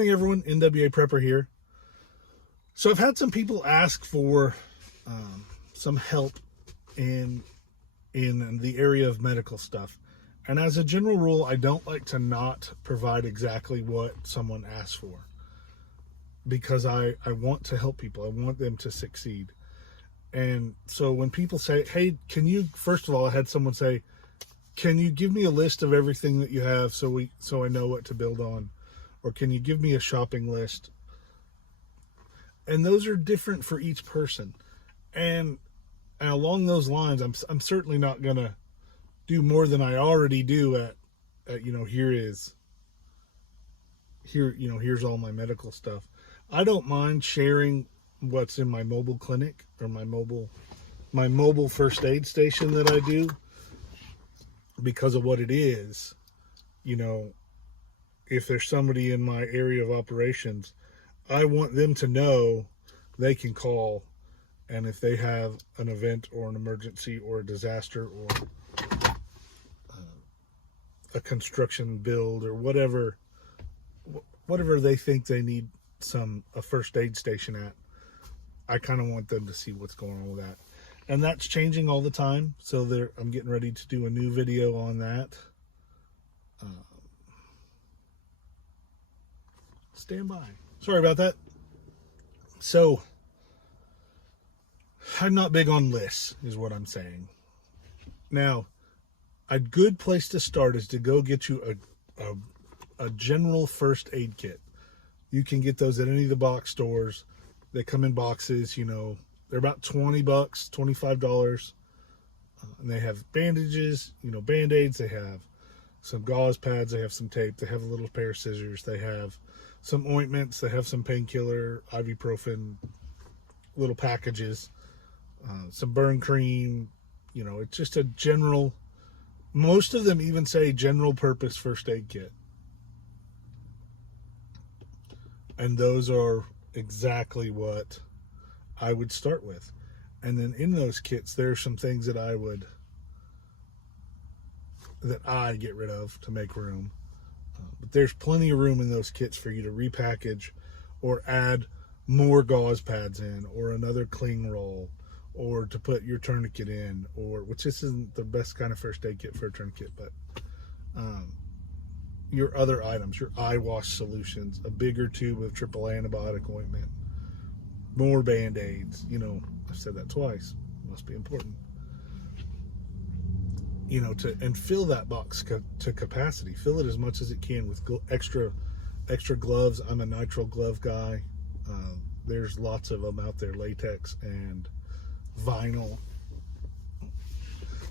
morning, everyone. NWA Prepper here. So I've had some people ask for some help in the area of medical stuff. And as a general rule, I don't like to not provide exactly what someone asks for, because I want to help people. I want them to succeed. And so when people say, hey, can you, first of all, I had someone say, can you give me a list of everything that you have so I know what to build on? Or can you give me a shopping list? And those are different for each person. And along those lines, I'm certainly not going to do more than I already do at here's all my medical stuff. I don't mind sharing what's in my mobile clinic or my mobile first aid station that I do, because of what it is. If there's somebody in my area of operations, I want them to know they can call, and if they have an event or an emergency or a disaster or a construction build or whatever they think they need a first aid station at, I kind of want them to see what's going on with that. And that's changing all the time. So I'm getting ready to do a new video on that. Stand by. Sorry about that. So I'm not big on lists, is what I'm saying. Now, a good place to start is to go get you a general first aid kit. You can get those at any of the box stores. They come in boxes, they're about $20, $25. And they have bandages, Band-Aids. They have some gauze pads. They have some tape. They have a little pair of scissors. They have some ointments. They have some painkiller, ibuprofen, little packages, some burn cream. It's just a general, most of them even say general purpose first aid kit. And those are exactly what I would start with. And then in those kits, there are some things that I get rid of to make room. But there's plenty of room in those kits for you to repackage or add more gauze pads in, or another cling roll, or to put your tourniquet in, which this isn't the best kind of first aid kit for a tourniquet, but your other items, your eye wash solutions, a bigger tube of triple antibiotic ointment, more Band-Aids. I've said that twice. Must be important. And fill that box to capacity. Fill it as much as it can with extra gloves. I'm a nitrile glove guy. There's lots of them out there, latex and vinyl.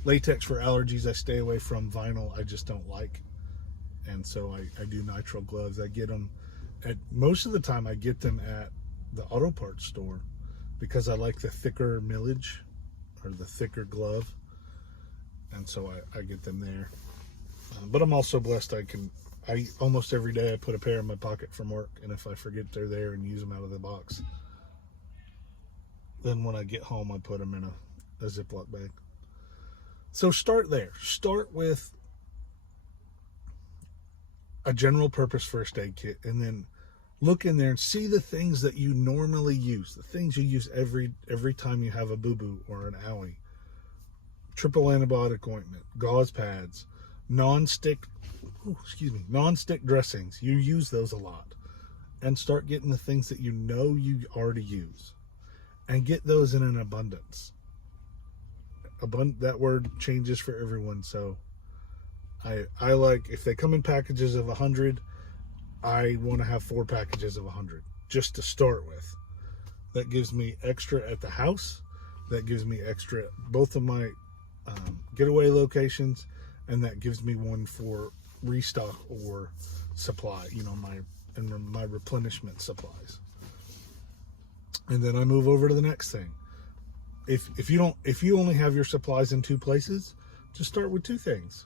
Latex for allergies I stay away from. Vinyl I just don't like. And so I do nitrile gloves. I get them most of the time I get them at the auto parts store, because I like the thicker millage or the thicker glove. And so I get them there. But I'm also blessed. I almost every day I put a pair in my pocket from work, and if I forget they're there and use them out of the box, then when I get home I put them in a Ziploc bag. So start there. Start with a general purpose first aid kit, and then look in there and see the things that you normally use, the things you use every time you have a boo-boo or an owie. Triple antibiotic ointment, gauze pads, non-stick dressings. You use those a lot. And start getting the things that you already use, and get those in an abundance. That word changes for everyone. So I like, if they come in packages of 100, I want to have 4 packages of 100 just to start with. That gives me extra at the house. That gives me extra at both of my getaway locations, and that gives me one for restock or supply, my replenishment supplies. And then I move over to the next thing. If you only have your supplies in 2 places, just start with 2 things.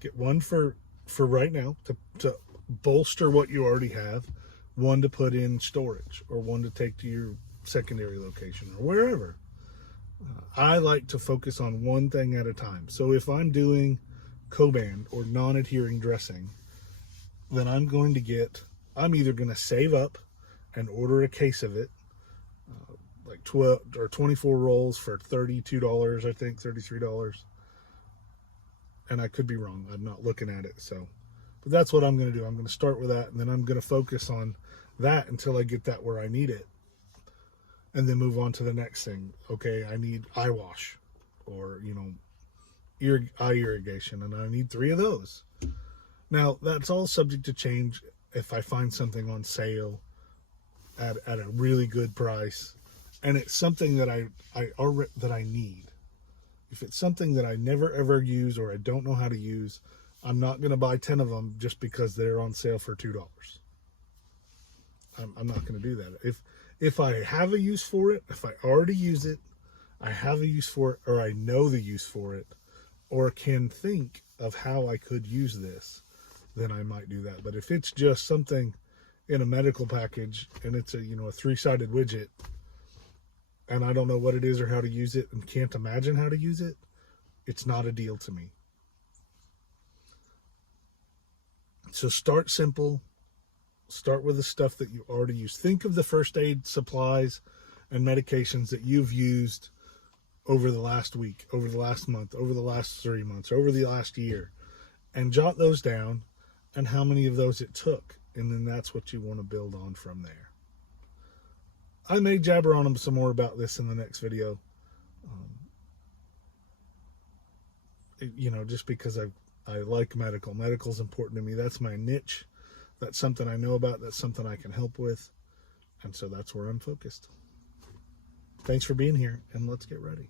Get one for right now to bolster what you already have, one to put in storage, or one to take to your secondary location or wherever. I like to focus on one thing at a time. So if I'm doing Coban or non-adhering dressing, then I'm going to get I'm either going to save up and order a case of it, like 12 or 24 rolls for $32, I think, $33. And I could be wrong. I'm not looking at it. So, but that's what I'm going to do. I'm going to start with that, and then I'm going to focus on that until I get that where I need it. And then move on to the next thing. Okay, I need eye wash, or, you know, eye irrigation, and I need 3 of those. Now, that's all subject to change if I find something on sale at a really good price, and it's something that I need. If it's something that I never ever use, or I don't know how to use, I'm not going to buy 10 of them just because they're on sale for $2. I'm not going to do that. If I have a use for it, if I already use it, I have a use for it, or I know the use for it, or can think of how I could use this, then I might do that. But if it's just something in a medical package and it's a 3-sided widget, and I don't know what it is or how to use it and can't imagine how to use it, it's not a deal to me. So start simple. Start with the stuff that you already use. Think of the first aid supplies and medications that you've used over the last week, over the last month, over the last 3 months, over the last year, and jot those down and how many of those it took. And then that's what you want to build on from there. I may jabber on them some more about this in the next video. Just because I like medical. Medical's important to me. That's my niche. That's something I know about. That's something I can help with. And so that's where I'm focused. Thanks for being here, and let's get ready.